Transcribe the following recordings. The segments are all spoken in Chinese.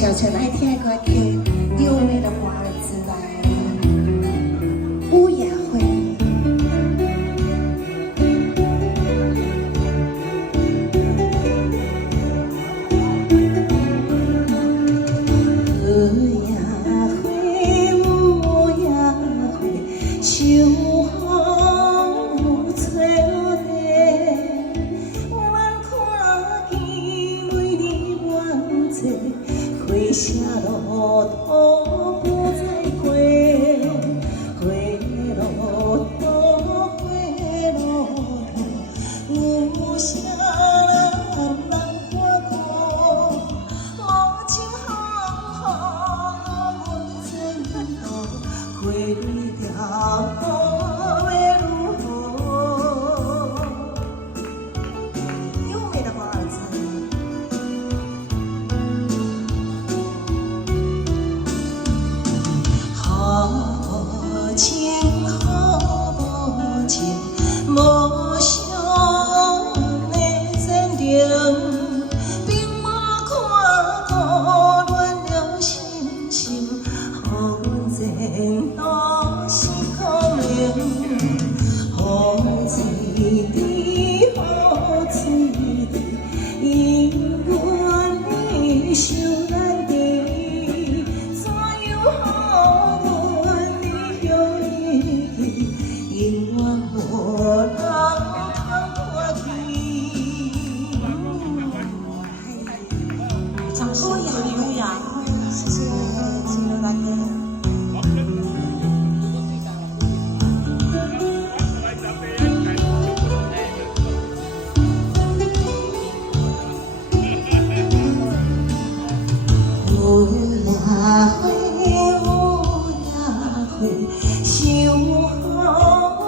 小陈爱听的歌曲，优美的华尔兹来乌雅会。乌雅会，乌雅会，秋风吹来，阮看见每日远坐。回下路途不再回，回路途，回路途，有啥人看顾？无情风雨阮前途，花蕊凋落要如何？优美的华尔兹。无情好无情，无相的前程，并无看顾阮了心心，予阮前路是光明。雨水滴，雨水滴，因阮的受难地，怎样好？永远无人通看见。掌声有优雅，谢谢金牛大哥。乌雅会，乌雅会，秋风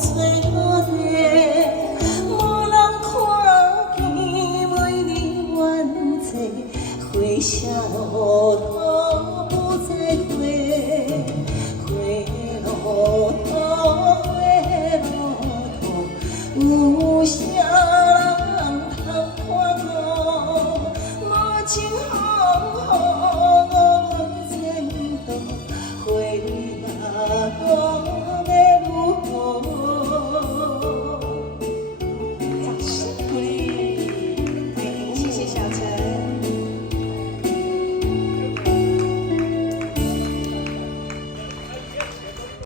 吹来，无人看见每日远坐，回下路途不再回，回路途，回路途，有啥？